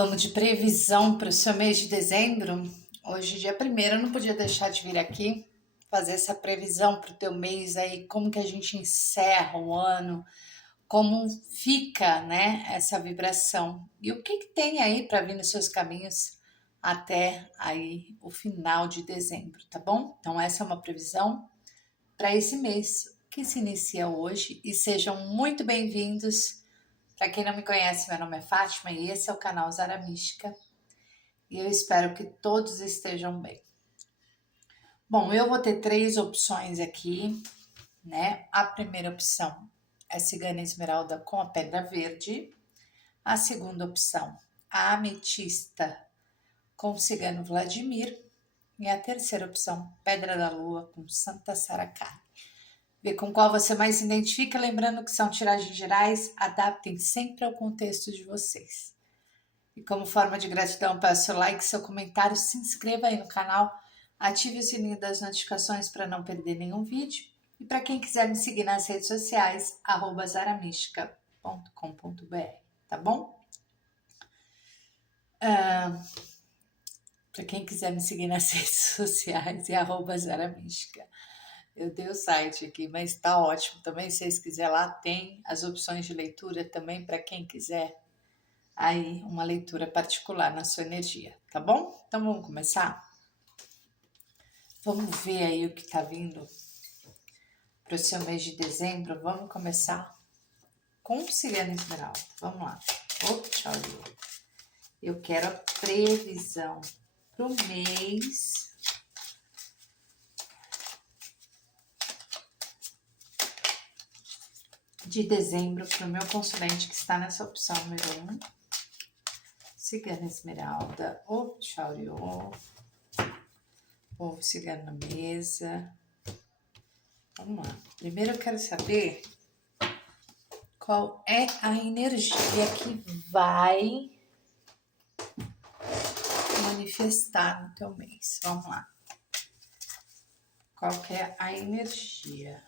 Vamos de previsão para o seu mês de dezembro? Hoje, dia primeiro, eu não podia deixar de vir aqui fazer essa previsão para o teu mês aí, como que a gente encerra o ano, como fica, né, essa vibração e o que que tem aí para vir nos seus caminhos até aí o final de dezembro, tá bom? Então essa é uma previsão para esse mês que se inicia hoje e sejam muito bem-vindos. Para quem não me conhece, meu nome é Fátima e esse é o canal Zara Mística e eu espero que todos estejam bem. Bom, eu vou ter três opções aqui, né? A primeira opção é cigana esmeralda com a pedra verde. A segunda opção, a ametista com cigano Vladimir. E a terceira opção, pedra da lua com Santa Saracá. Vê com qual você mais se identifica, lembrando que são tiragens gerais, adaptem sempre ao contexto de vocês. E como forma de gratidão, peço seu like, seu comentário, se inscreva aí no canal, ative o sininho das notificações para não perder nenhum vídeo. E para quem quiser me seguir nas redes sociais, @zaramística.com.br, tá bom? Para quem quiser me seguir nas redes sociais, é @zaramística. Eu dei o site aqui, mas tá ótimo também. Se vocês quiserem lá, tem as opções de leitura também para quem quiser aí uma leitura particular na sua energia, tá bom? Então vamos começar? Vamos ver aí o que tá vindo para o seu mês de dezembro. Vamos começar com o cigano esmeralda. Vamos lá. Tchau. Eu quero a previsão pro mês de dezembro para o meu consulente que está nessa opção número 1. Cigana esmeralda, Chauriô, ovo cigano na mesa. Vamos lá. Primeiro eu quero saber qual é a energia que vai manifestar no teu mês. Vamos lá. Qual que é a energia?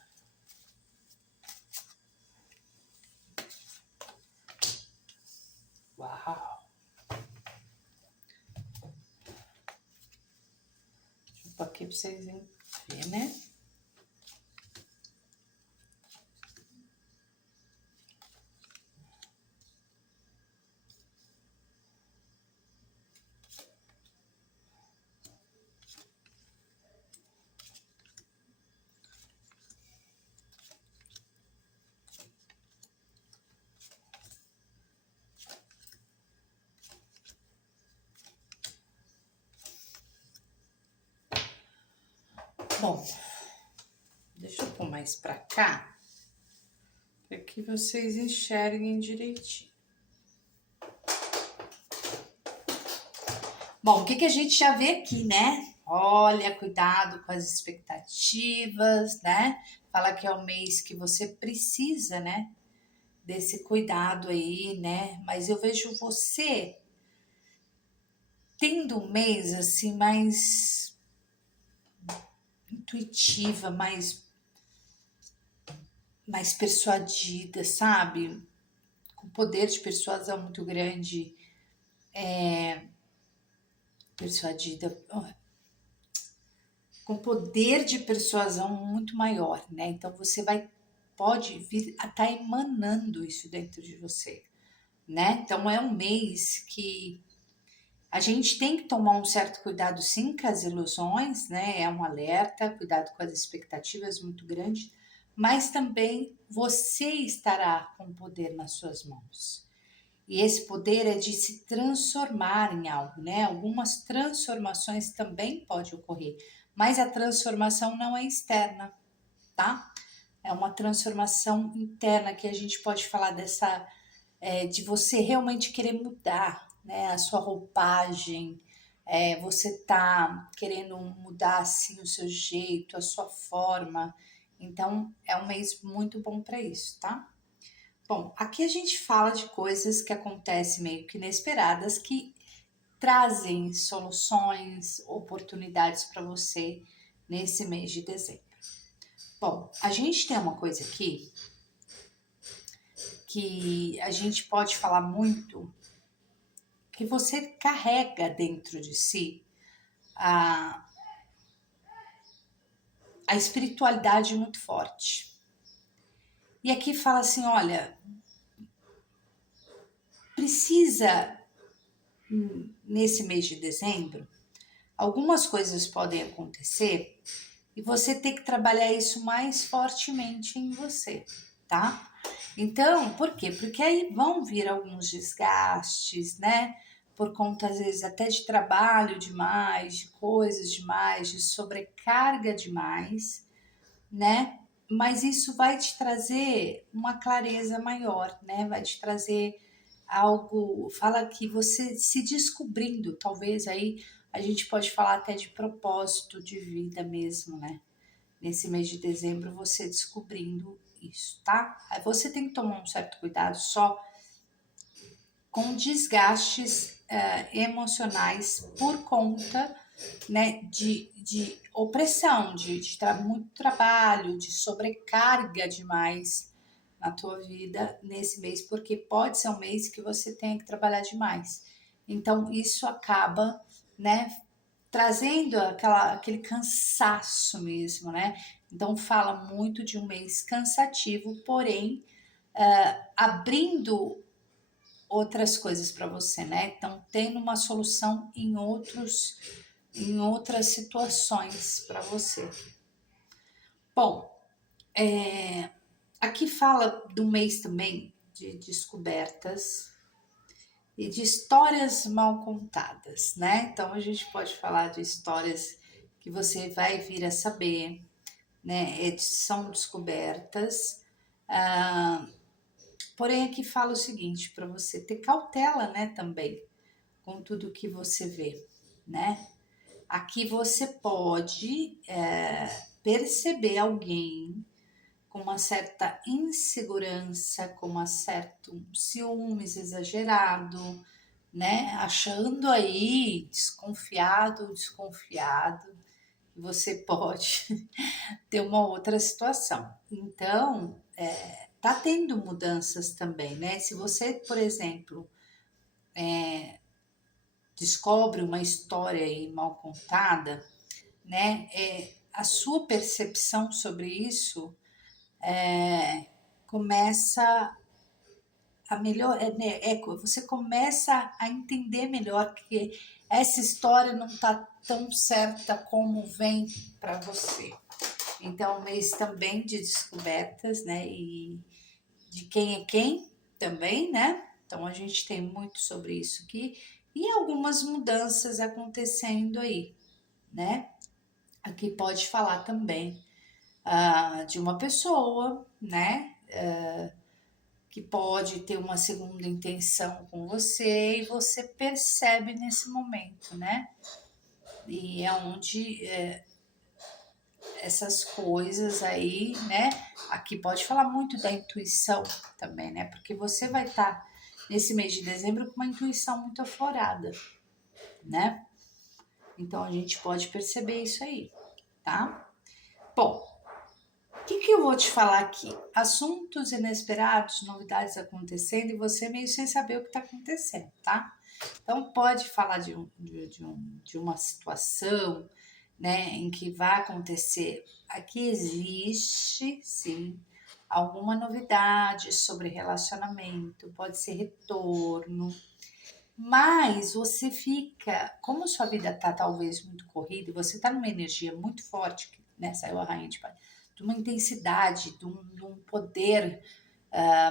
Uau! Deixa eu pôr aqui para vocês verem, né? Bom, deixa eu pôr mais pra cá, para que vocês enxerguem direitinho. Bom, o que a gente já vê aqui, né? Olha, cuidado com as expectativas, né? Fala que é o mês que você precisa, né? Desse cuidado aí, né? Mas eu vejo você tendo um mês assim mais intuitiva, mais persuadida, sabe? Com poder de persuasão muito grande, persuadida, com poder de persuasão muito maior, né? Então você pode vir a estar emanando isso dentro de você, né? Então é um mês que a gente tem que tomar um certo cuidado sim com as ilusões, né? É um alerta, cuidado com as expectativas muito grande, mas também você estará com poder nas suas mãos. E esse poder é de se transformar em algo, né? Algumas transformações também podem ocorrer, mas a transformação não é externa, tá? É uma transformação interna que a gente pode falar dessa, de você realmente querer mudar, né? A sua roupagem, você tá querendo mudar assim o seu jeito, a sua forma. Então é um mês muito bom para isso, tá? Bom, aqui a gente fala de coisas que acontecem meio que inesperadas, que trazem soluções, oportunidades para você nesse mês de dezembro. Bom, a gente tem uma coisa aqui que a gente pode falar muito, que você carrega dentro de si a, a espiritualidade muito forte. E aqui fala assim, olha, precisa, nesse mês de dezembro, algumas coisas podem acontecer e você tem que trabalhar isso mais fortemente em você, tá? Então, por quê? Porque aí vão vir alguns desgastes, né? Por conta, às vezes, até de trabalho demais, de coisas demais, de sobrecarga demais, né? Mas isso vai te trazer uma clareza maior, né? Vai te trazer algo, fala que você se descobrindo, talvez aí a gente pode falar até de propósito de vida mesmo, né? Nesse mês de dezembro, você descobrindo isso, tá? Aí você tem que tomar um certo cuidado só com desgastes emocionais por conta, né, de opressão, de muito trabalho, de sobrecarga demais na tua vida nesse mês, porque pode ser um mês que você tenha que trabalhar demais. Então, isso acaba, né, trazendo aquele cansaço mesmo, né? Então, fala muito de um mês cansativo, porém, abrindo outras coisas para você, né? Então, tendo uma solução em outras situações para você. Bom, aqui fala do mês também de descobertas e de histórias mal contadas, né? Então, a gente pode falar de histórias que você vai vir a saber, né? São descobertas. Porém, aqui fala o seguinte, para você ter cautela, né, também, com tudo que você vê, né? Aqui você pode perceber alguém com uma certa insegurança, com uma certo ciúmes exagerado, né? Achando aí desconfiado, que você pode ter uma outra situação. Então, tá tendo mudanças também, né? Se você, por exemplo, descobre uma história aí mal contada, né? A sua percepção sobre isso começa a melhor, você começa a entender melhor que essa história não tá tão certa como vem para você. Então, um mês também de descobertas, né? E de quem é quem também, né? Então, a gente tem muito sobre isso aqui e algumas mudanças acontecendo aí, né? Aqui pode falar também de uma pessoa, né? Que pode ter uma segunda intenção com você e você percebe nesse momento, né? E é onde essas coisas aí, né? Aqui pode falar muito da intuição também, né? Porque você vai estar nesse mês de dezembro com uma intuição muito aflorada, né? Então a gente pode perceber isso aí, tá? Bom, o que eu vou te falar aqui? Assuntos inesperados, novidades acontecendo e você meio sem saber o que está acontecendo, tá? Então pode falar de uma situação, né, em que vai acontecer. Aqui existe, sim, alguma novidade sobre relacionamento, pode ser retorno, mas você fica, como sua vida tá talvez muito corrida e você tá numa energia muito forte, né? Saiu a rainha de paz, de uma intensidade, de um poder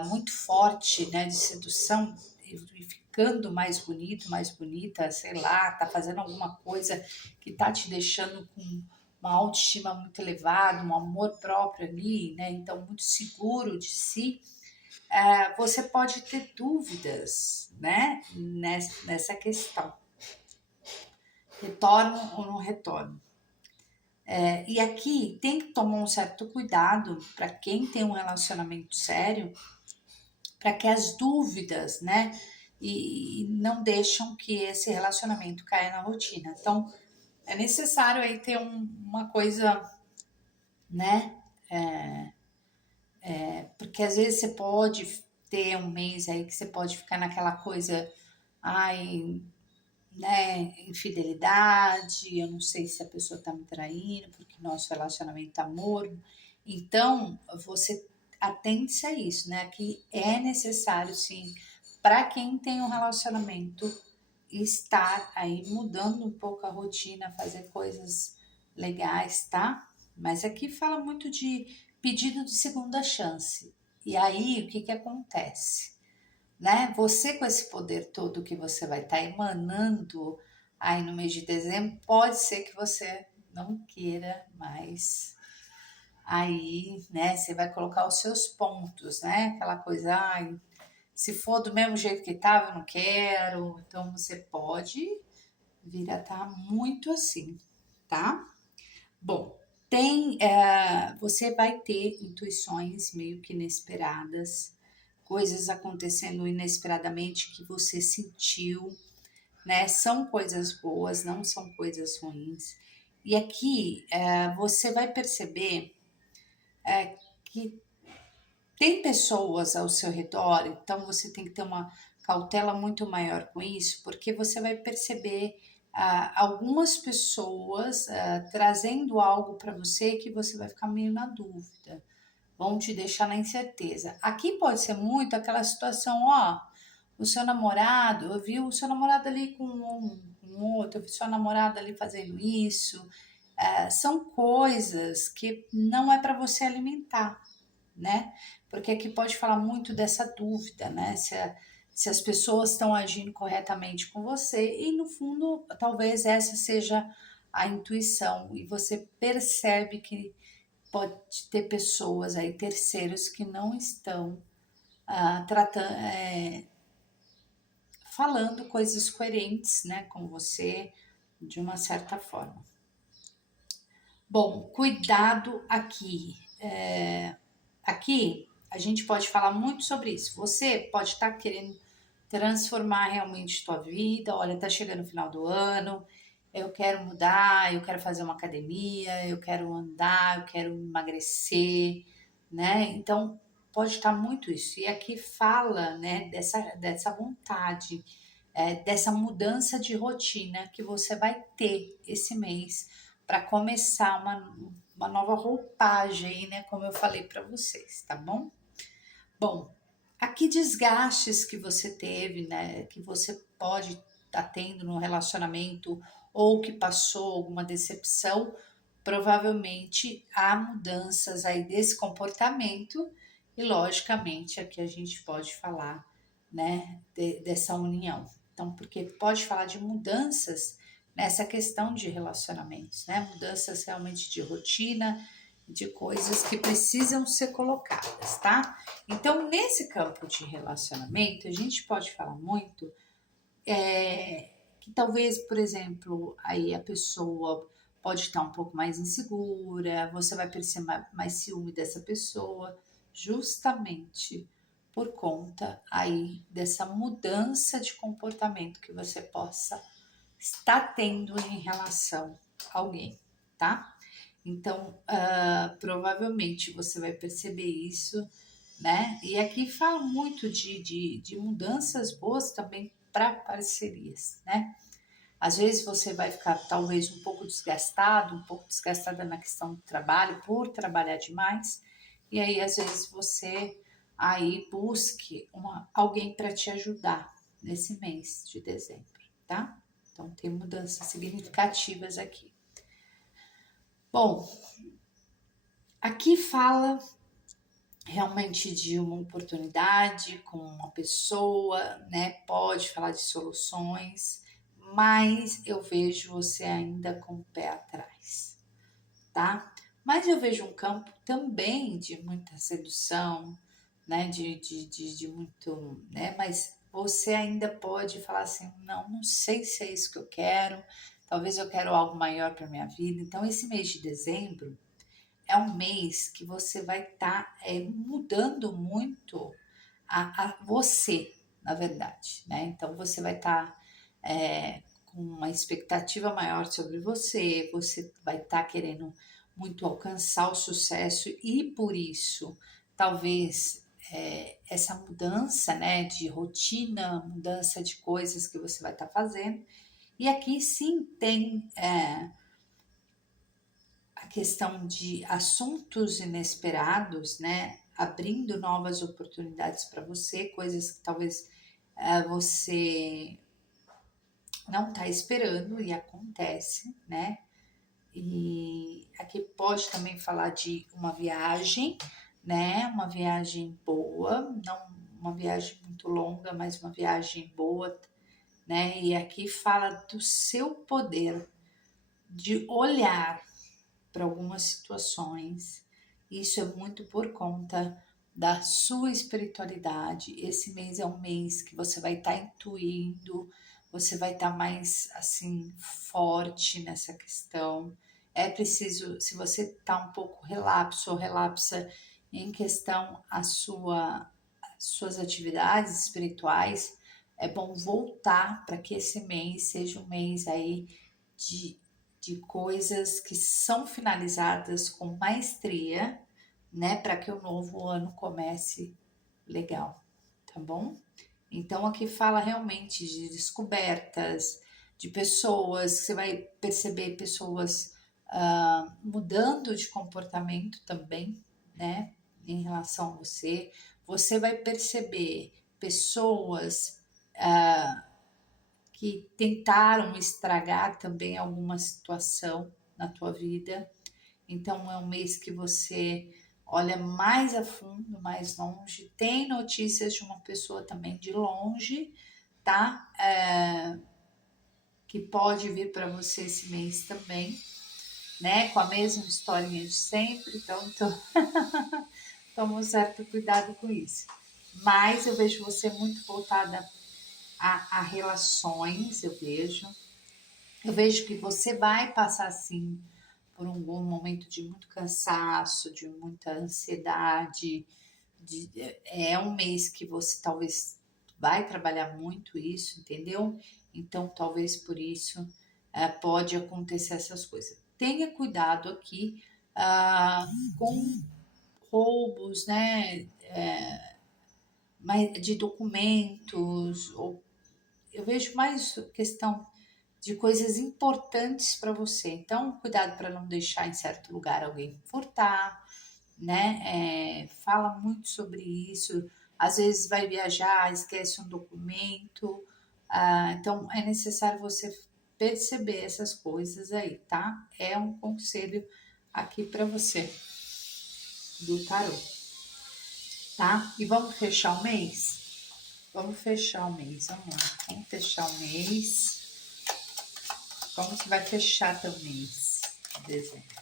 muito forte, né? De sedução e ficando mais bonito, mais bonita, sei lá, tá fazendo alguma coisa que tá te deixando com uma autoestima muito elevada, um amor próprio ali, né? Então muito seguro de si, você pode ter dúvidas, né, nessa questão. Retorno ou não retorno? E aqui tem que tomar um certo cuidado para quem tem um relacionamento sério, para que as dúvidas, né, e não deixam que esse relacionamento caia na rotina. Então, é necessário aí ter uma coisa, né, porque às vezes você pode ter um mês aí que você pode ficar naquela coisa ai, né, infidelidade, eu não sei se a pessoa tá me traindo, porque nosso relacionamento tá morno. Então, você atente-se a isso, né? Que é necessário, sim, para quem tem um relacionamento, estar aí mudando um pouco a rotina, fazer coisas legais, tá? Mas aqui fala muito de pedido de segunda chance. E aí, o que que acontece? Né? Você com esse poder todo que você vai estar emanando aí no mês de dezembro, pode ser que você não queira mais aí, né? Você vai colocar os seus pontos, né? Aquela coisa, ai, se for do mesmo jeito que estava, eu não quero. Então você pode vir a estar muito assim, tá? Bom, você vai ter intuições meio que inesperadas, coisas acontecendo inesperadamente que você sentiu, né? São coisas boas, não são coisas ruins. E aqui você vai perceber que tem pessoas ao seu redor, então você tem que ter uma cautela muito maior com isso, porque você vai perceber algumas pessoas trazendo algo para você que você vai ficar meio na dúvida, vão te deixar na incerteza. Aqui pode ser muito aquela situação, ó, o seu namorado, eu vi o seu namorado ali com um outro, eu vi sua namorada ali fazendo isso. São coisas que não é para você alimentar, né? Porque aqui pode falar muito dessa dúvida, né? Se as pessoas estão agindo corretamente com você, e no fundo, talvez essa seja a intuição, e você percebe que pode ter pessoas aí, terceiros, que não estão tratando, falando coisas coerentes, né, com você, de uma certa forma. Bom, cuidado aqui. Aqui a gente pode falar muito sobre isso. Você pode estar querendo transformar realmente tua vida. Olha, tá chegando o final do ano, eu quero mudar, eu quero fazer uma academia, eu quero andar, eu quero emagrecer, né? Então pode estar muito isso. E aqui fala, né, dessa vontade, dessa mudança de rotina que você vai ter esse mês para começar uma nova roupagem aí, né? Como eu falei para vocês, tá bom? Bom, aqui desgastes que você teve, né? Que você pode estar tendo no relacionamento ou que passou alguma decepção, provavelmente há mudanças aí desse comportamento e, logicamente, aqui a gente pode falar, né, dessa união. Então, porque pode falar de mudanças nessa questão de relacionamentos, né? Mudanças realmente de rotina, de coisas que precisam ser colocadas, tá? Então, nesse campo de relacionamento, a gente pode falar muito que talvez, por exemplo, aí a pessoa pode estar um pouco mais insegura, você vai perceber mais ciúme dessa pessoa, justamente por conta aí dessa mudança de comportamento que você possa estar tendo em relação a alguém, tá? Então, provavelmente você vai perceber isso, né? E aqui fala muito de mudanças boas também para parcerias, né? Às vezes você vai ficar talvez um pouco desgastado, um pouco desgastada na questão do trabalho, por trabalhar demais, e aí às vezes você aí busque alguém para te ajudar nesse mês de dezembro, tá? Então tem mudanças significativas aqui. Bom, aqui fala realmente de uma oportunidade com uma pessoa, né? Pode falar de soluções, mas eu vejo você ainda com o pé atrás, tá? Mas eu vejo um campo também de muita sedução, né? De muito, né? Mas você ainda pode falar assim, não sei se é isso que eu quero, talvez eu quero algo maior para minha vida. Então, esse mês de dezembro é um mês que você vai estar mudando muito a você, na verdade, né? Então você vai estar com uma expectativa maior sobre você, você vai estar querendo muito alcançar o sucesso e por isso talvez essa mudança, né, de rotina, mudança de coisas que você vai estar fazendo. E aqui sim tem a questão de assuntos inesperados, né, abrindo novas oportunidades para você, coisas que talvez você não está esperando e acontece, né? E aqui pode também falar de uma viagem, né? Uma viagem boa, não uma viagem muito longa, mas uma viagem boa, né? E aqui fala do seu poder de olhar para algumas situações. Isso é muito por conta da sua espiritualidade. Esse mês é um mês que você vai estar intuindo, você vai estar mais assim forte nessa questão. É preciso, se você está um pouco relapso ou relapsa em questão as suas atividades espirituais, é bom voltar para que esse mês seja um mês aí de de coisas que são finalizadas com maestria, né, para que o novo ano comece legal, tá bom? Então aqui fala realmente de descobertas, de pessoas, você vai perceber pessoas mudando de comportamento também, né, em relação a você. Você vai perceber pessoas que tentaram estragar também alguma situação na tua vida. Então é um mês que você olha mais a fundo, mais longe. Tem notícias de uma pessoa também de longe, tá? Que pode vir para você esse mês também, né? Com a mesma historinha de sempre. Então toma um certo cuidado com isso. Mas eu vejo você muito voltada a relações, eu vejo. Eu vejo que você vai passar assim por um momento de muito cansaço, de muita ansiedade. É um mês que você talvez vai trabalhar muito isso, entendeu? Então, talvez por isso pode acontecer essas coisas. Tenha cuidado aqui com roubos, né? De documentos, ou eu vejo mais questão de coisas importantes para você. Então, cuidado para não deixar em certo lugar alguém furtar, né? Fala muito sobre isso. Às vezes vai viajar, esquece um documento. Então, é necessário você perceber essas coisas aí, tá? É um conselho aqui para você do tarô, tá? E vamos fechar o mês? Vamos fechar o mês, vamos lá. Vamos fechar o mês. Como que vai fechar teu mês de dezembro?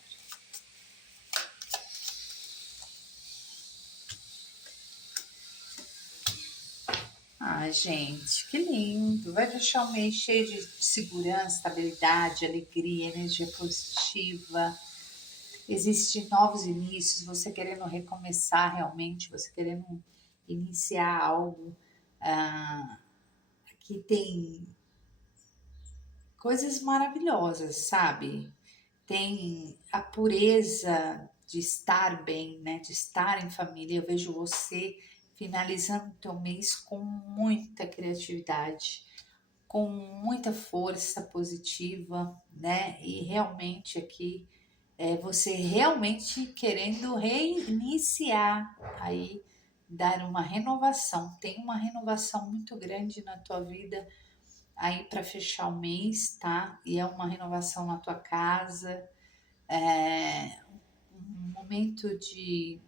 Ah, gente, que lindo! Vai fechar um mês cheio de segurança, estabilidade, alegria, energia positiva. Existem novos inícios, você querendo recomeçar realmente, você querendo iniciar algo. Aqui tem coisas maravilhosas, sabe? Tem a pureza de estar bem, né? De estar em família. Eu vejo você finalizando o teu mês com muita criatividade, com muita força positiva, né? E realmente aqui você realmente querendo reiniciar aí, dar uma renovação. Tem uma renovação muito grande na tua vida aí para fechar o mês, tá? E é uma renovação na tua casa, um momento de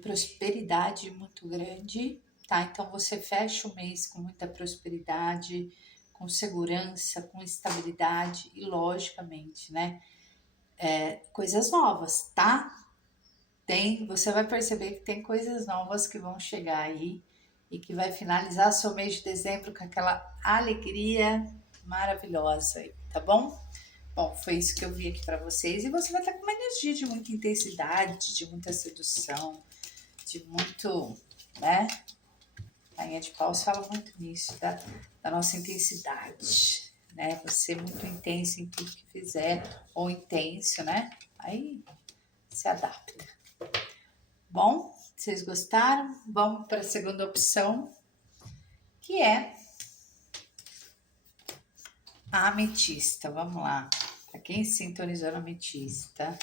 prosperidade muito grande, tá? Então você fecha o mês com muita prosperidade, com segurança, com estabilidade e, logicamente, né? Coisas novas, tá? Você vai perceber que tem coisas novas que vão chegar aí e que vai finalizar seu mês de dezembro com aquela alegria maravilhosa aí, tá bom? Bom, foi isso que eu vi aqui para vocês e você vai estar com uma energia de muita intensidade, de muita sedução, de muito, né? A Rainha de Paus fala muito nisso, da nossa intensidade, né? Você é muito intenso em tudo que fizer, ou intenso, né? Aí se adapta. Bom, Vocês gostaram? Vamos para a segunda opção, que é a ametista. Vamos lá. Para quem sintonizou na ametista,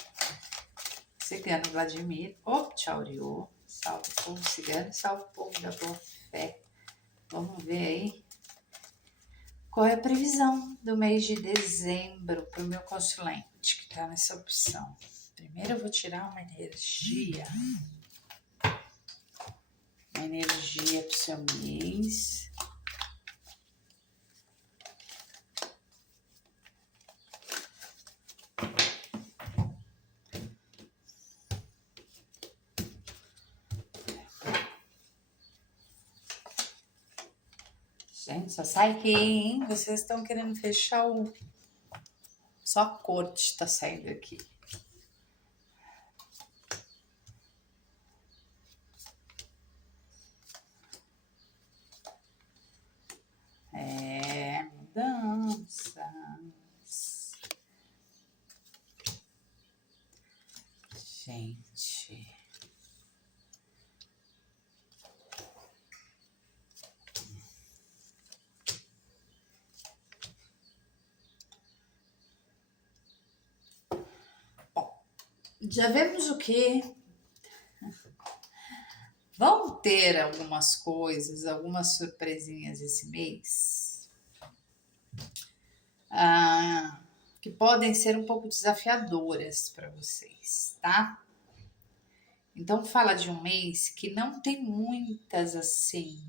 Cigano Vladimir, Tchauriô, salve o povo cigano, salve o povo da boa fé. Vamos ver aí qual é a previsão do mês de dezembro para o meu consulente, que está nessa opção. Primeiro eu vou tirar uma energia para o seu mês. Gente, só sai aqui, hein? Vocês estão querendo fechar o... Só a corte tá saindo aqui. Mudanças. Gente... Já vemos o que vão ter algumas coisas, algumas surpresinhas esse mês, que podem ser um pouco desafiadoras para vocês, tá? Então fala de um mês que não tem muitas assim,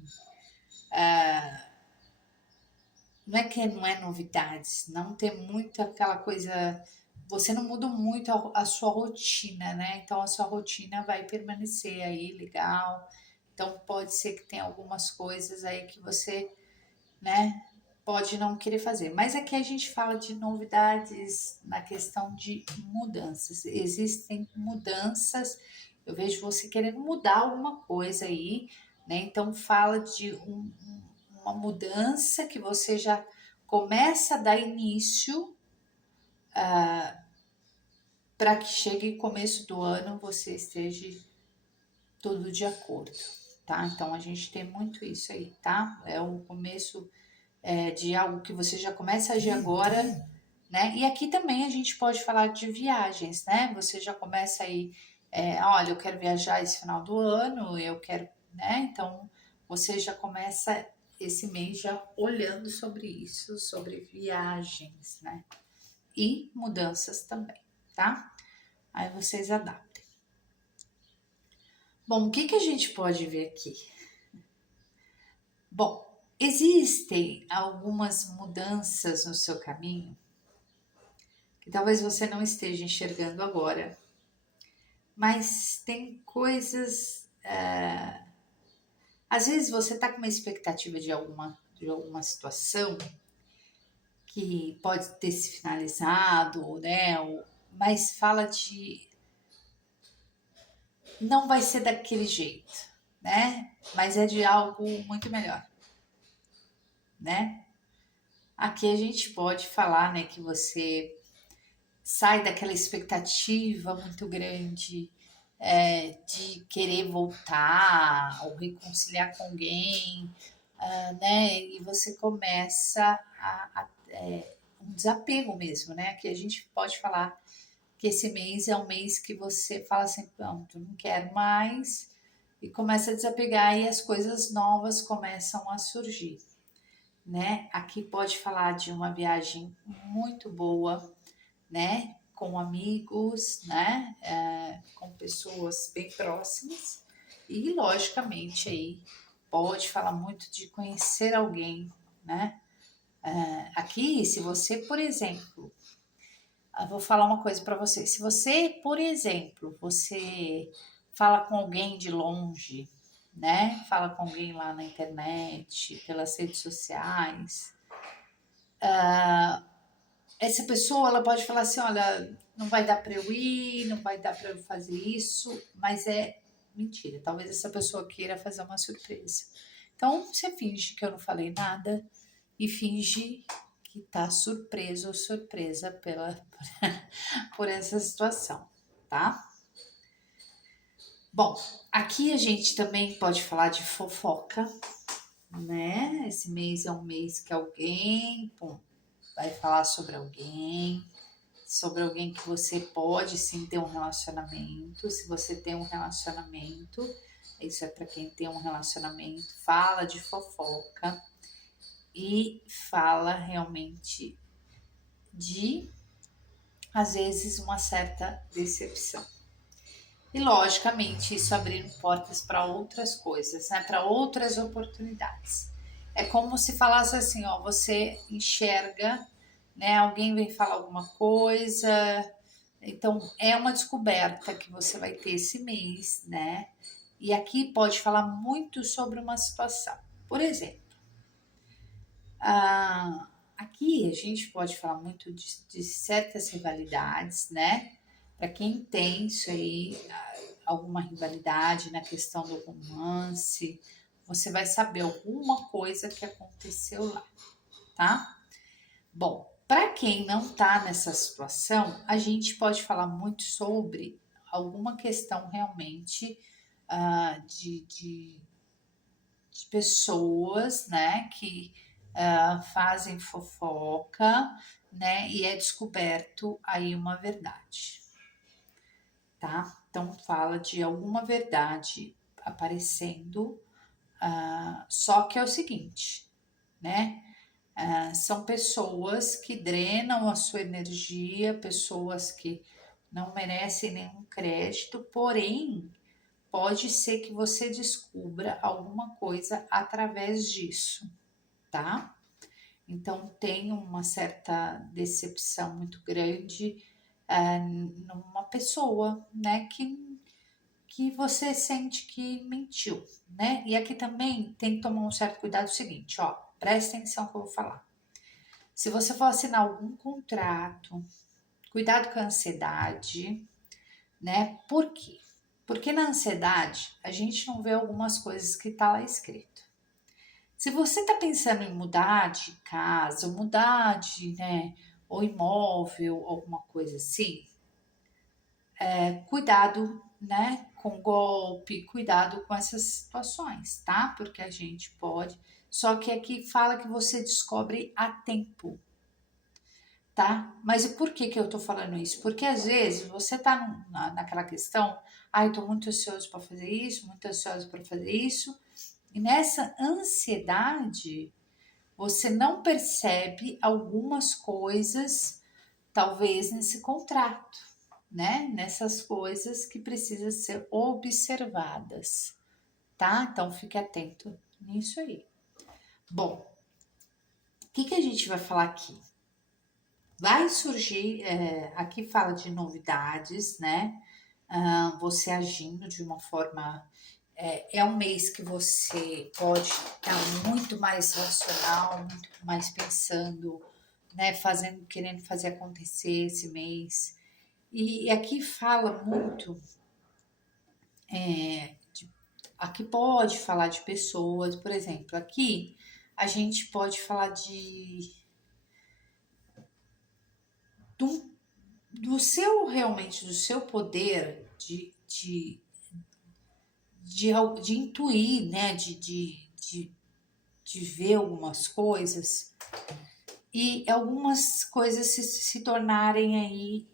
não é que não é novidades, não tem muito aquela coisa, você não muda muito a sua rotina, né? Então a sua rotina vai permanecer aí legal. Então pode ser que tenha algumas coisas aí que você, né, pode não querer fazer. Mas aqui a gente fala de novidades na questão de mudanças. Existem mudanças, eu vejo você querendo mudar alguma coisa aí, né? Então fala de uma mudança que você já começa a dar início para que chegue começo do ano você esteja tudo de acordo, tá? Então a gente tem muito isso aí, tá? É o começo de algo que você já começa a agir agora, né? E aqui também a gente pode falar de viagens, né? Você já começa aí, olha, eu quero viajar esse final do ano, eu quero, né? Então você já começa esse mês já olhando sobre isso, sobre viagens, né? E mudanças também, tá? Aí vocês adaptem. Bom, o que a gente pode ver aqui? Bom, existem algumas mudanças no seu caminho que talvez você não esteja enxergando agora, mas tem coisas. Às vezes você está com uma expectativa de alguma situação que pode ter se finalizado, né? Mas fala de não vai ser daquele jeito, né? Mas é de algo muito melhor, né? Aqui a gente pode falar, né, que você sai daquela expectativa muito grande de querer voltar ou reconciliar com alguém, né? E você começa um desapego mesmo, né? Que a gente pode falar que esse mês é um mês que você fala assim, pronto, não quero mais, e começa a desapegar e as coisas novas começam a surgir, né? Aqui pode falar de uma viagem muito boa, né? Com amigos, né? Com pessoas bem próximas e, logicamente, aí pode falar muito de conhecer alguém, né? Aqui, se você, por exemplo, eu vou falar uma coisa para você. Se você, por exemplo, você fala com alguém de longe, né? Fala com alguém lá na internet, pelas redes sociais, essa pessoa ela pode falar assim, olha, não vai dar para eu ir, não vai dar para eu fazer isso, mas é mentira. Talvez essa pessoa queira fazer uma surpresa. Então você finge que eu não falei nada e finge que tá surpreso ou surpresa por essa situação, tá? Bom, aqui a gente também pode falar de fofoca, né? Esse mês é um mês que alguém, pum, vai falar sobre alguém que você pode sim ter um relacionamento. Se você tem um relacionamento, isso é para quem tem um relacionamento, fala de fofoca e fala realmente de, às vezes, uma certa decepção. E logicamente isso abrindo portas para outras coisas, né? Para outras oportunidades. É como se falasse assim, ó, você enxerga, né? Alguém vem falar alguma coisa, então é uma descoberta que você vai ter esse mês, né? E aqui pode falar muito sobre uma situação. Por exemplo, aqui a gente pode falar muito de certas rivalidades, né? Para quem tem isso aí, alguma rivalidade na questão do romance, você vai saber alguma coisa que aconteceu lá, tá? Bom, para quem não tá nessa situação, a gente pode falar muito sobre alguma questão realmente de pessoas, né, que fazem fofoca, né, e é descoberto aí uma verdade, tá? Então fala de alguma verdade aparecendo, só que é o seguinte, né? São pessoas que drenam a sua energia, pessoas que não merecem nenhum crédito, porém pode ser que você descubra alguma coisa através disso, tá? Então tem uma certa decepção muito grande numa pessoa, né, que você sente que mentiu, né? E aqui também tem que tomar um certo cuidado. O seguinte, ó, presta atenção que eu vou falar. Se você for assinar algum contrato, cuidado com a ansiedade, né? Por quê? Porque na ansiedade a gente não vê algumas coisas que tá lá escrito. Se você está pensando em mudar de casa, mudar de, né, ou imóvel, alguma coisa assim, cuidado, né, com golpe, cuidado com essas situações, tá? Porque a gente pode. Só que aqui fala que você descobre a tempo, tá? Mas e por que que eu tô falando isso? Porque às vezes você tá naquela questão, ai, eu tô muito ansioso para fazer isso, muito ansioso para fazer isso, e nessa ansiedade você não percebe algumas coisas, talvez nesse contrato, né? Nessas coisas que precisam ser observadas, tá? Então fique atento nisso aí. Bom, o que, que a gente vai falar aqui? Vai surgir, aqui fala de novidades, né? Você agindo de uma forma. É um mês que você pode estar muito mais racional, muito mais pensando, né? Fazendo, querendo fazer acontecer esse mês. E aqui fala muito, aqui pode falar de pessoas, por exemplo, aqui a gente pode falar do, do seu realmente, do seu poder de intuir, né? De ver algumas coisas e algumas coisas se tornarem aí,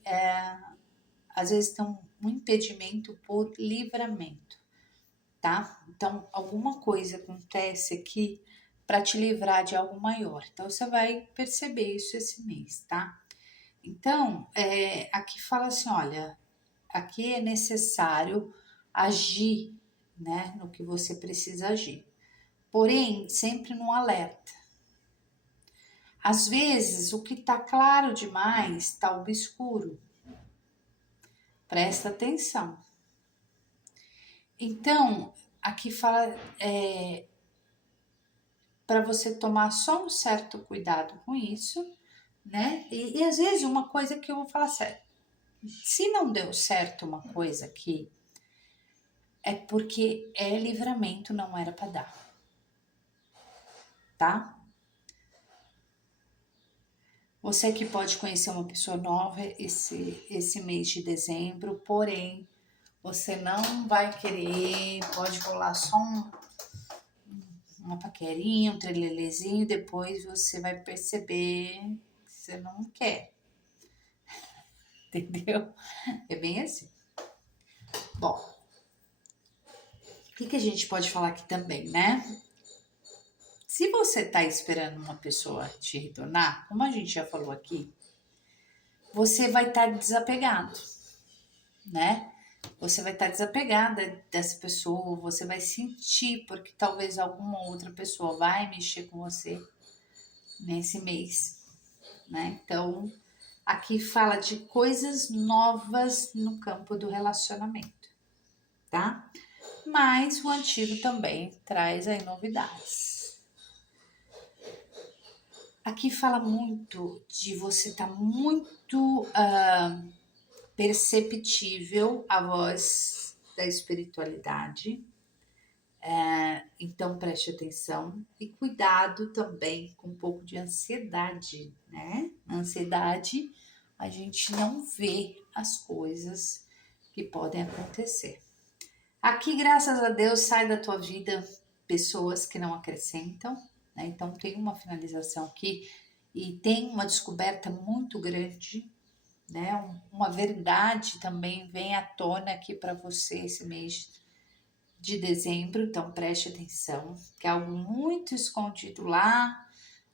às vezes, estão um impedimento por livramento, tá? Então, alguma coisa acontece aqui para te livrar de algo maior. Então, você vai perceber isso esse mês, tá? Então, aqui fala assim: olha, aqui é necessário agir, né, no que você precisa agir. Porém, sempre no alerta. Às vezes, o que está claro demais está obscuro. Presta atenção. Então, aqui fala para você tomar só um certo cuidado com isso, né? E às vezes uma coisa que eu vou falar sério. Se não deu certo uma coisa aqui, é porque é livramento, não era para dar, tá? Você que pode conhecer uma pessoa nova esse mês de dezembro, porém você não vai querer, pode rolar só uma paquerinha, um trelelezinho, depois você vai perceber que você não quer, entendeu? É bem assim. Bom, o que a gente pode falar aqui também, né? Se você tá esperando uma pessoa te retornar, como a gente já falou aqui, você vai estar desapegado, né? Você vai estar desapegada dessa pessoa, você vai sentir, porque talvez alguma outra pessoa vai mexer com você nesse mês, né? Então, aqui fala de coisas novas no campo do relacionamento, tá? Mas o antigo também traz aí novidades. Aqui fala muito de você estar muito perceptível a voz da espiritualidade. Então preste atenção e cuidado também com um pouco de ansiedade, né? Na ansiedade, a gente não vê as coisas que podem acontecer. Aqui, graças a Deus, sai da tua vida pessoas que não acrescentam, né? Então tem uma finalização aqui e tem uma descoberta muito grande, né? Uma verdade também vem à tona aqui para você esse mês de dezembro, então preste atenção, que é algo muito escondido lá,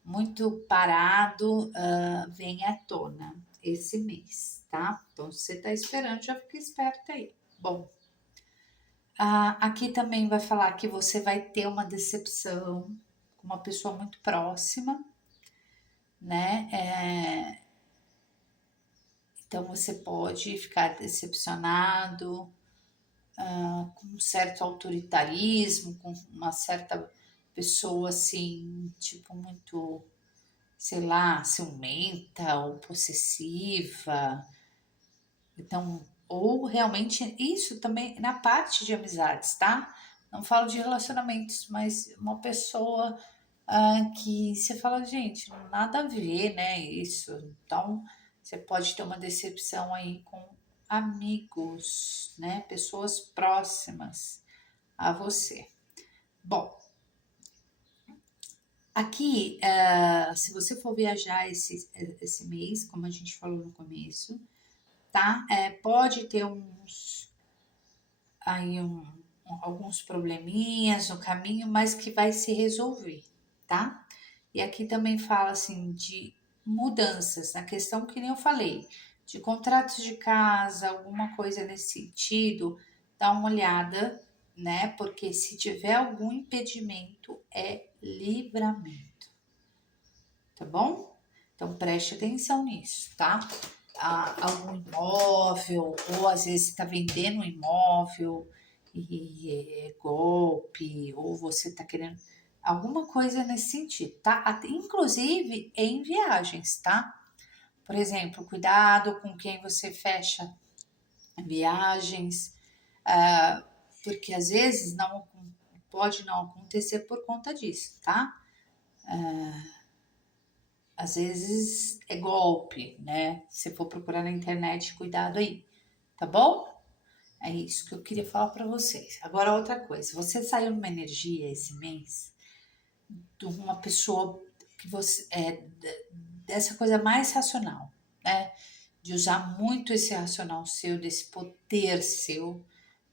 muito parado, vem à tona esse mês, tá? Então, se você tá esperando, já fica esperta aí. Bom, aqui também vai falar que você vai ter uma decepção com uma pessoa muito próxima, né? Então, você pode ficar decepcionado, com um certo autoritarismo, com uma certa pessoa assim, tipo, muito, sei lá, ciumenta ou possessiva. Então, ou realmente, isso também na parte de amizades, tá? Não falo de relacionamentos, mas uma pessoa que você fala, gente, nada a ver, né? Isso. Então, você pode ter uma decepção aí com amigos, né? Pessoas próximas a você. Bom, aqui, se você for viajar esse mês, como a gente falou no começo, tá? Pode ter aí alguns probleminhas no caminho, mas que vai se resolver, tá? E aqui também fala assim de mudanças na questão que nem eu falei, de contratos de casa, alguma coisa nesse sentido, dá uma olhada, né? Porque se tiver algum impedimento, é livramento, tá bom? Então preste atenção nisso, tá? Algum imóvel, ou às vezes você está vendendo um imóvel e é golpe, ou você está querendo alguma coisa nesse sentido, tá? Inclusive em viagens, tá? Por exemplo, cuidado com quem você fecha viagens, porque às vezes não pode não acontecer por conta disso, tá? Às vezes é golpe, né? Se for procurar na internet, cuidado aí, tá bom? É isso que eu queria falar para vocês. Agora, outra coisa, você saiu numa energia esse mês de uma pessoa que você dessa coisa mais racional, né? De usar muito esse racional seu, desse poder seu,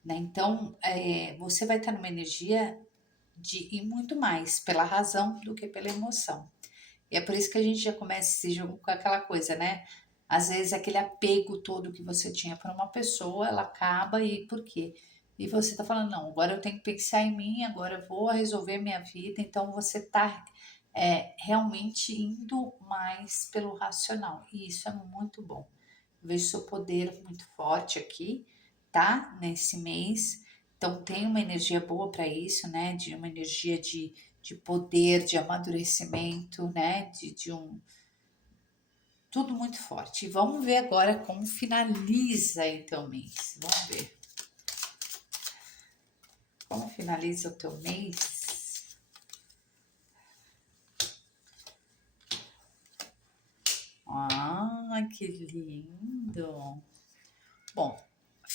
né? Então, você vai estar numa energia de ir muito mais pela razão do que pela emoção. E é por isso que a gente já começa esse jogo com aquela coisa, né? Às vezes aquele apego todo que você tinha para uma pessoa, ela acaba e por quê? E você tá falando, não, agora eu tenho que pensar em mim, agora eu vou resolver minha vida. Então você tá realmente indo mais pelo racional. E isso é muito bom. Eu vejo seu poder muito forte aqui, tá? Nesse mês. Então tem uma energia boa para isso, né? De uma energia de poder, de amadurecimento, né? De um tudo muito forte. E vamos ver agora como finaliza então o mês. Vamos ver como finaliza o teu mês. Ah, que lindo! Bom,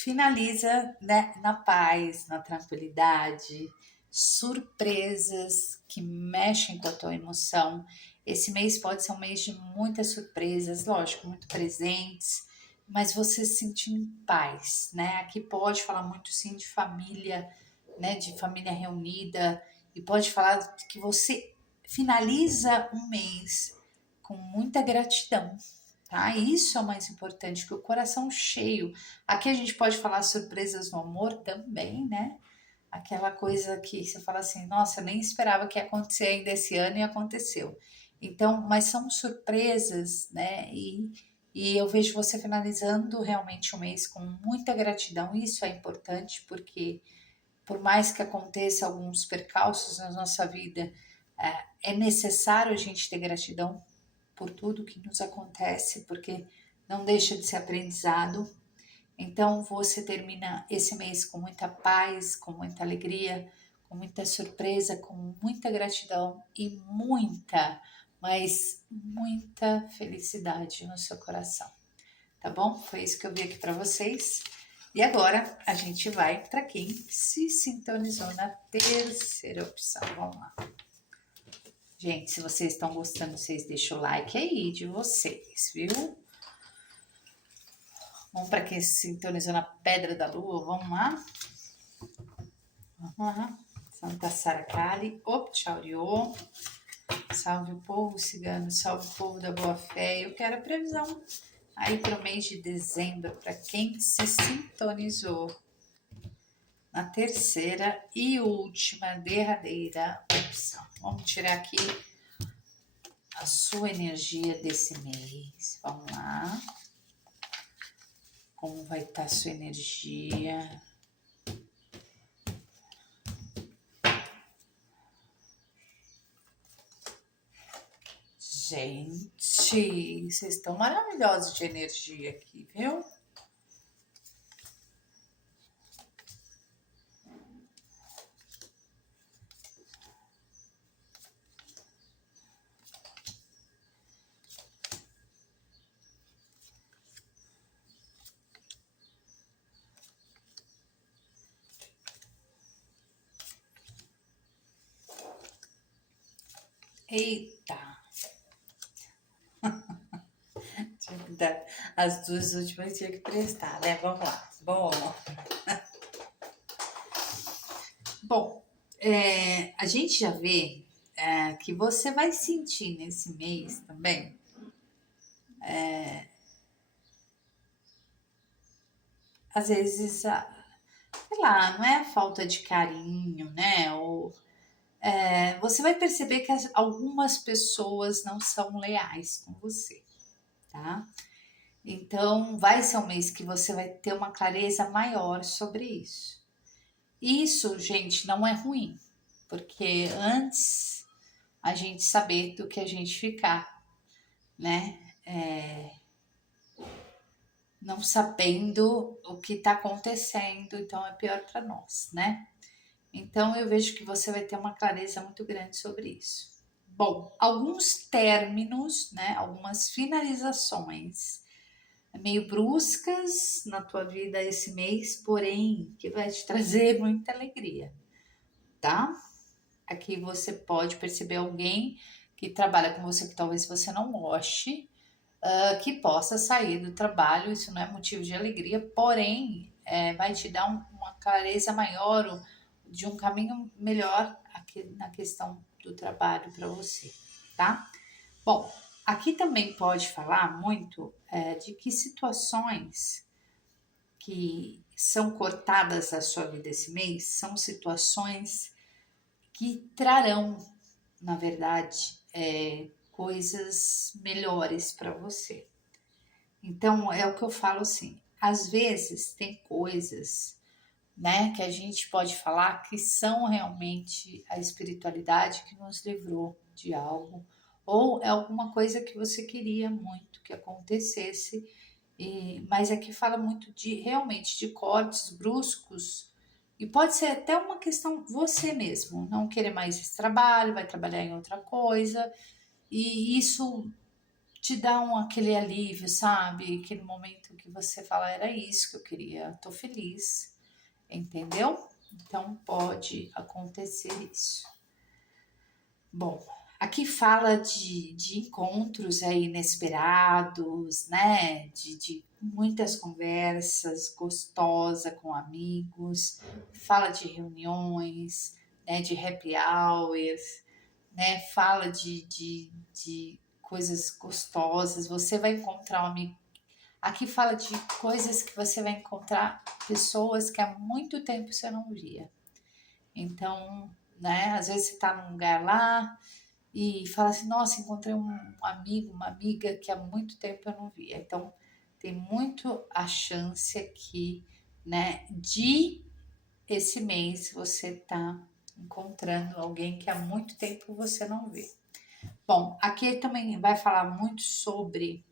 finaliza, né, na paz, na tranquilidade, surpresas que mexem com a tua emoção. Esse mês pode ser um mês de muitas surpresas, lógico, muito presentes, mas você se sentir em paz, né? Aqui pode falar muito sim de família, né, de família reunida, e pode falar que você finaliza um mês com muita gratidão, tá? Isso é o mais importante, que o coração cheio. Aqui a gente pode falar surpresas no amor também, né? Aquela coisa que você fala assim, nossa, eu nem esperava que ia acontecer ainda esse ano e aconteceu. Então, mas são surpresas, né? E eu vejo você finalizando realmente o mês com muita gratidão. Isso é importante porque por mais que aconteça alguns percalços na nossa vida, é necessário a gente ter gratidão por tudo que nos acontece, porque não deixa de ser aprendizado. Então você termina esse mês com muita paz, com muita alegria, com muita surpresa, com muita gratidão e muita, mas muita felicidade no seu coração. Tá bom? Foi isso que eu vi aqui para vocês. E agora a gente vai para quem se sintonizou na terceira opção. Vamos lá. Gente, se vocês estão gostando, vocês deixam o like aí de vocês, viu? Vamos para quem se sintonizou na Pedra da Lua, vamos lá? Vamos lá. Santa Sara Kali, Opchauriô. Salve o povo cigano, salve o povo da boa fé. Eu quero a previsão aí para o mês de dezembro, para quem se sintonizou na terceira e última, derradeira opção. Vamos tirar aqui a sua energia desse mês. Vamos lá. Como vai estar a sua energia? Gente, vocês estão maravilhosos de energia aqui, viu? Eita! As duas últimas tinha que prestar, né? Vamos lá. Bom, a gente já vê que você vai sentir nesse mês também. Às vezes, sei lá, não é a falta de carinho, né? Ou você vai perceber que algumas pessoas não são leais com você, tá? Então, vai ser um mês que você vai ter uma clareza maior sobre isso. Isso, gente, não é ruim, porque antes a gente saber do que a gente ficar, né? Não sabendo o que está acontecendo, então é pior para nós, né? Então eu vejo que você vai ter uma clareza muito grande sobre isso. Bom, alguns términos, né? Algumas finalizações meio bruscas na tua vida esse mês, porém que vai te trazer muita alegria, tá? Aqui você pode perceber alguém que trabalha com você que talvez você não goste, que possa sair do trabalho, isso não é motivo de alegria, porém vai te dar uma clareza maior de um caminho melhor aqui na questão do trabalho para você, tá? Bom, aqui também pode falar muito de que situações que são cortadas da sua vida esse mês são situações que trarão, na verdade, coisas melhores para você. Então, é o que eu falo assim, às vezes tem coisas, né, que a gente pode falar que são realmente a espiritualidade que nos livrou de algo, ou é alguma coisa que você queria muito que acontecesse, mas aqui fala muito de realmente de cortes bruscos, e pode ser até uma questão você mesmo, não querer mais esse trabalho, vai trabalhar em outra coisa, e isso te dá aquele alívio, sabe? Aquele momento que você fala, era isso que eu queria, tô feliz, entendeu? Então pode acontecer isso. Bom, aqui fala de encontros aí inesperados, né? De muitas conversas gostosas com amigos, fala de reuniões, né? De happy hours, né? Fala de coisas gostosas. Você vai encontrar um amigo. Aqui fala de coisas que você vai encontrar pessoas que há muito tempo você não via. Então, né? Às vezes você tá num lugar lá e fala assim, nossa, encontrei um amigo, uma amiga que há muito tempo eu não via. Então, tem muito a chance aqui, né, de esse mês você tá encontrando alguém que há muito tempo você não vê. Bom, aqui também vai falar muito sobre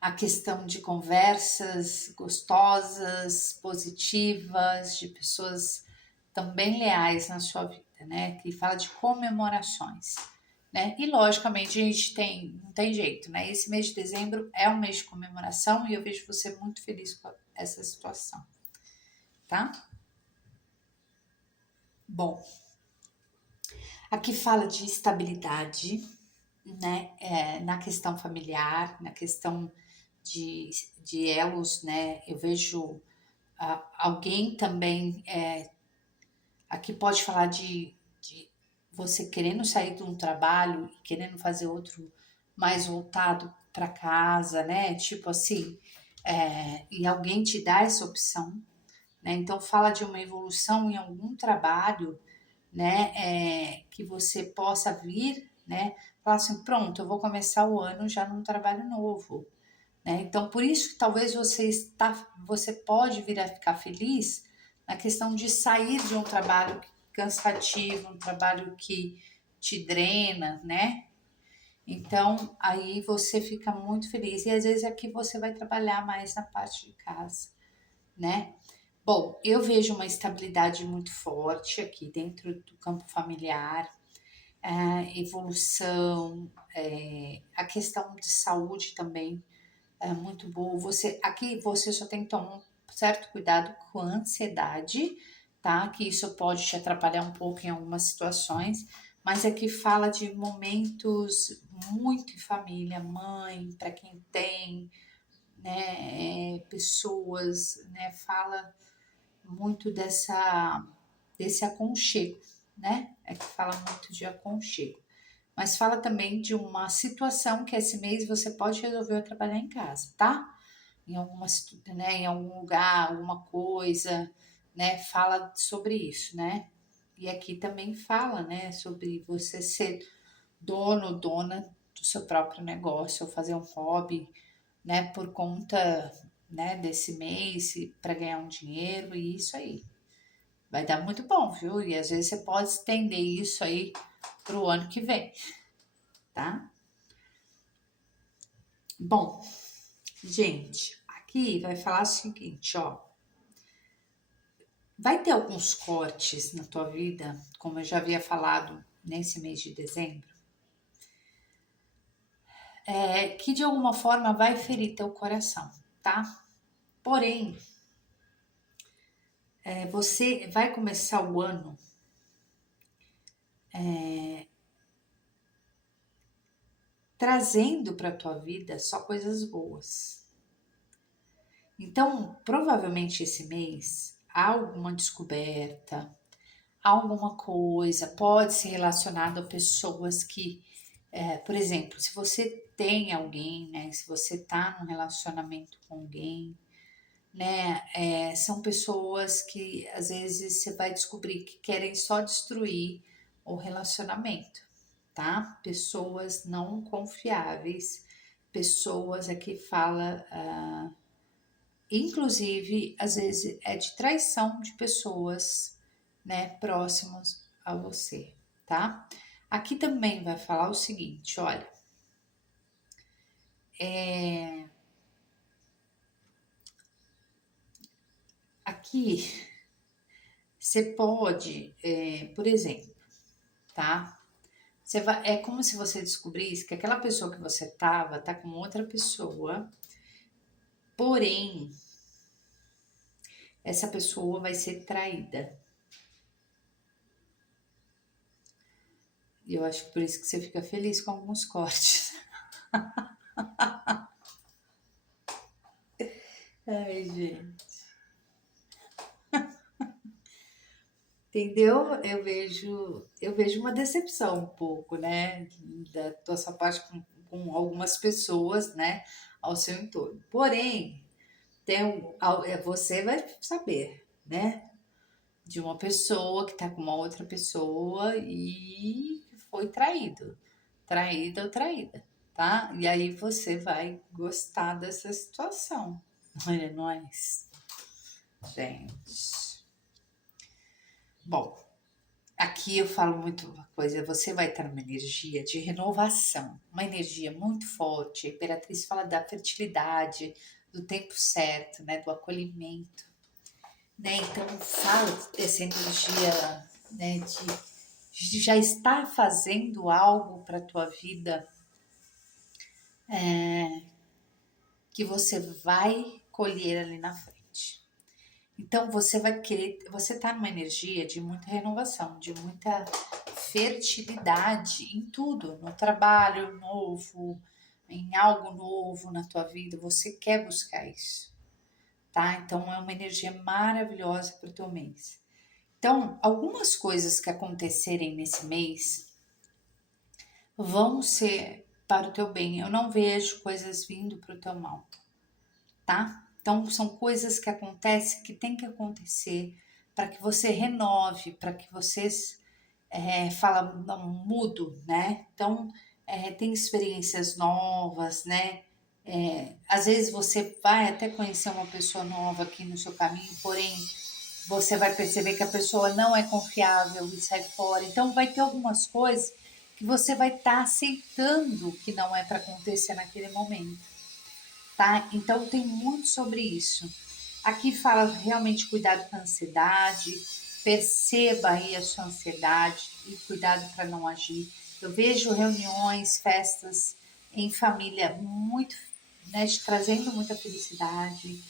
a questão de conversas gostosas, positivas, de pessoas também leais na sua vida, né? Que fala de comemorações, né? E logicamente a gente não tem jeito, né? Esse mês de dezembro é um mês de comemoração e eu vejo você muito feliz com essa situação, tá? Bom, aqui fala de estabilidade, né? Na questão familiar, na questão de, de elos, né? Eu vejo alguém também aqui pode falar de você querendo sair de um trabalho e querendo fazer outro mais voltado para casa, né? Tipo assim, e alguém te dá essa opção, né? Então fala de uma evolução em algum trabalho, né? Que você possa vir, né? Falar assim, pronto, eu vou começar o ano já num trabalho novo, né? Então, por isso que talvez você pode vir a ficar feliz na questão de sair de um trabalho cansativo, um trabalho que te drena, né? Então, aí você fica muito feliz. E às vezes aqui você vai trabalhar mais na parte de casa, né? Bom, eu vejo uma estabilidade muito forte aqui dentro do campo familiar, evolução, a questão de saúde também é muito boa. Aqui você só tem que tomar um certo cuidado com a ansiedade, tá? Que isso pode te atrapalhar um pouco em algumas situações, mas aqui fala de momentos muito em família, mãe, para quem tem, né, pessoas, né? Fala muito desse aconchego, né? É que fala muito de aconchego. Mas fala também de uma situação que esse mês você pode resolver trabalhar em casa, tá? Em né, em algum lugar, alguma coisa, né? Fala sobre isso, né? E aqui também fala, né, sobre você ser dono ou dona do seu próprio negócio, ou fazer um hobby, né, por conta, né, desse mês para ganhar um dinheiro e isso aí. Vai dar muito bom, viu? E às vezes você pode estender isso aí para o ano que vem, tá? Bom, gente, aqui vai falar o seguinte, ó. Vai ter alguns cortes na tua vida, como eu já havia falado nesse mês de dezembro, que de alguma forma vai ferir teu coração, tá? Porém, você vai começar o ano trazendo para tua vida só coisas boas. Então, provavelmente esse mês há alguma descoberta, alguma coisa, pode ser relacionado a pessoas que, por exemplo, se você tem alguém, né, se você tá num relacionamento com alguém, né, são pessoas que às vezes você vai descobrir que querem só destruir o relacionamento, tá? Pessoas não confiáveis, pessoas aqui fala, inclusive às vezes é de traição de pessoas, né, próximos a você, tá? Aqui também vai falar o seguinte, olha, aqui você pode, por exemplo, tá? é como se você descobrisse que aquela pessoa que você tá com outra pessoa, porém, essa pessoa vai ser traída. E eu acho que por isso que você fica feliz com alguns cortes. Ai, gente. Entendeu? Eu vejo uma decepção um pouco, né, da tua sua parte com algumas pessoas, né, ao seu entorno. Porém, você vai saber, né, de uma pessoa que está com uma outra pessoa e foi traído, traída ou traída, tá? E aí você vai gostar dessa situação. Olha nós, gente. Bom, aqui eu falo muito uma coisa, você vai estar numa energia de renovação, uma energia muito forte. A Imperatriz fala da fertilidade, do tempo certo, né, do acolhimento, né? Então fala dessa energia, né, de já estar fazendo algo para a tua vida que você vai colher ali na frente. Então você vai querer, você tá numa energia de muita renovação, de muita fertilidade em tudo, no trabalho novo, em algo novo na tua vida, você quer buscar isso, tá? Então é uma energia maravilhosa para o teu mês. Então, algumas coisas que acontecerem nesse mês vão ser para o teu bem. Eu não vejo coisas vindo para o teu mal, tá? Então, são coisas que acontecem, que tem que acontecer para que você renove, para que vocês fala não mudo, né? Então, tem experiências novas, né? Às vezes você vai até conhecer uma pessoa nova aqui no seu caminho, porém você vai perceber que a pessoa não é confiável e sai fora. Então, vai ter algumas coisas que você vai estar aceitando que não é para acontecer naquele momento, tá? Então, tem muito sobre isso. Aqui fala realmente cuidado com a ansiedade, perceba aí a sua ansiedade e cuidado para não agir. Eu vejo reuniões, festas em família muito, né, te trazendo muita felicidade.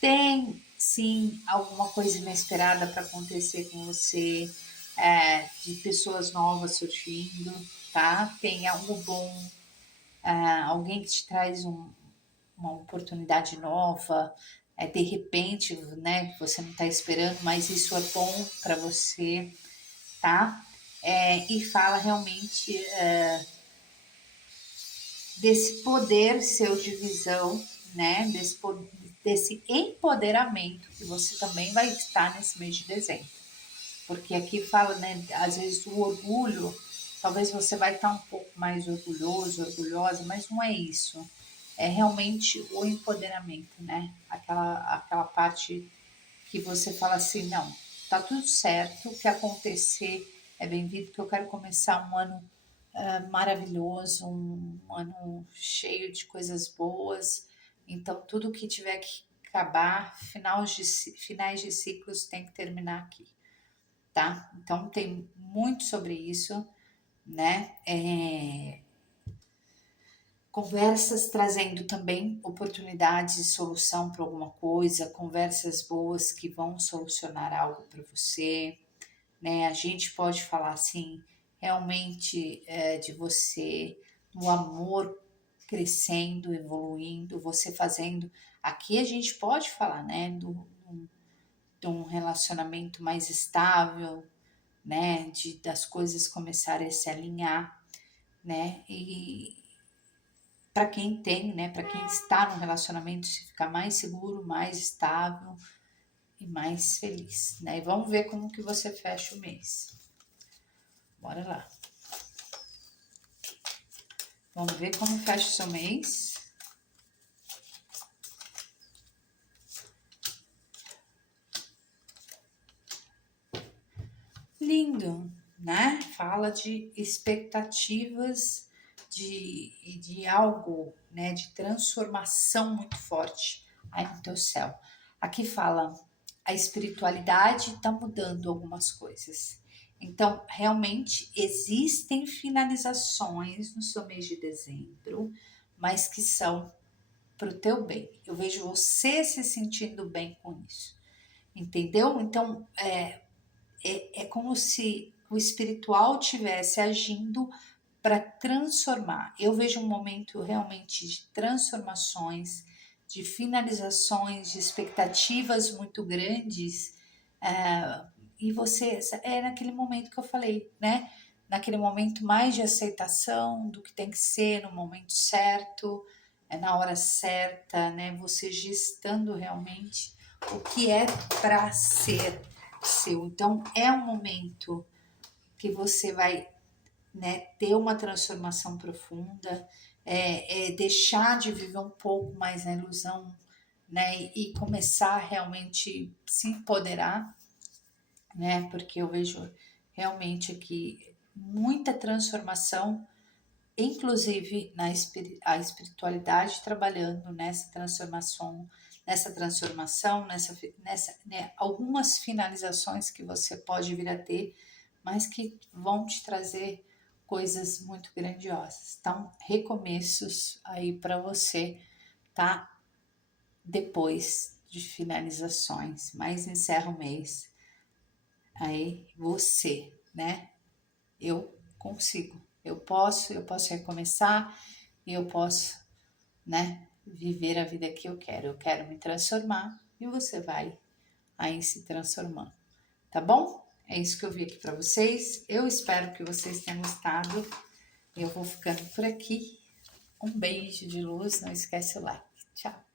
Tem sim alguma coisa inesperada para acontecer com você, de pessoas novas surgindo, tá? Tem algo bom, alguém que te traz uma oportunidade nova, de repente, né, que você não está esperando, mas isso é bom para você, tá? E fala realmente desse poder seu de visão, né? Desse empoderamento que você também vai estar nesse mês de dezembro. Porque aqui fala, né, às vezes o orgulho, talvez você vai estar um pouco mais orgulhoso, orgulhosa, mas não é isso. É realmente o empoderamento, né? Aquela parte que você fala assim, não, tá tudo certo, o que acontecer é bem-vindo, que eu quero começar um ano maravilhoso, um ano cheio de coisas boas. Então, tudo que tiver que acabar, finais de ciclos tem que terminar aqui, tá? Então, tem muito sobre isso, né? Conversas trazendo também oportunidades de solução para alguma coisa, conversas boas que vão solucionar algo para você, né? A gente pode falar assim, realmente de você, o amor crescendo, evoluindo, você fazendo. Aqui a gente pode falar, né, de um relacionamento mais estável, né, das coisas começarem a se alinhar, né, e para quem tem, né, para quem está num relacionamento, se ficar mais seguro, mais estável e mais feliz, né? E vamos ver como que você fecha o mês. Bora lá. Vamos ver como fecha o seu mês. Lindo, né? Fala de expectativas de algo, né? De transformação muito forte aí no teu céu. Aqui fala a espiritualidade está mudando algumas coisas. Então, realmente existem finalizações no seu mês de dezembro, mas que são para o teu bem. Eu vejo você se sentindo bem com isso, entendeu? Então, é como se o espiritual tivesse agindo para transformar. Eu vejo um momento realmente de transformações, de finalizações, de expectativas muito grandes. E você, é naquele momento que eu falei, né? Naquele momento mais de aceitação do que tem que ser, no momento certo, na hora certa, né? Você gestando realmente o que é para ser seu. Então, é um momento que você vai, né, ter uma transformação profunda, deixar de viver um pouco mais na ilusão, né, e começar a realmente se empoderar, né, porque eu vejo realmente aqui muita transformação, inclusive a espiritualidade trabalhando nessa, né, algumas finalizações que você pode vir a ter, mas que vão te trazer coisas muito grandiosas. Então, recomeços aí para você, tá? Depois de finalizações, mas encerra o mês. Aí você, né? Eu consigo, eu posso recomeçar e eu posso, né, viver a vida que eu quero me transformar e você vai aí se transformando, tá bom? É isso que eu vi aqui para vocês. Eu espero que vocês tenham gostado. Eu vou ficando por aqui. Um beijo de luz, não esquece o like. Tchau.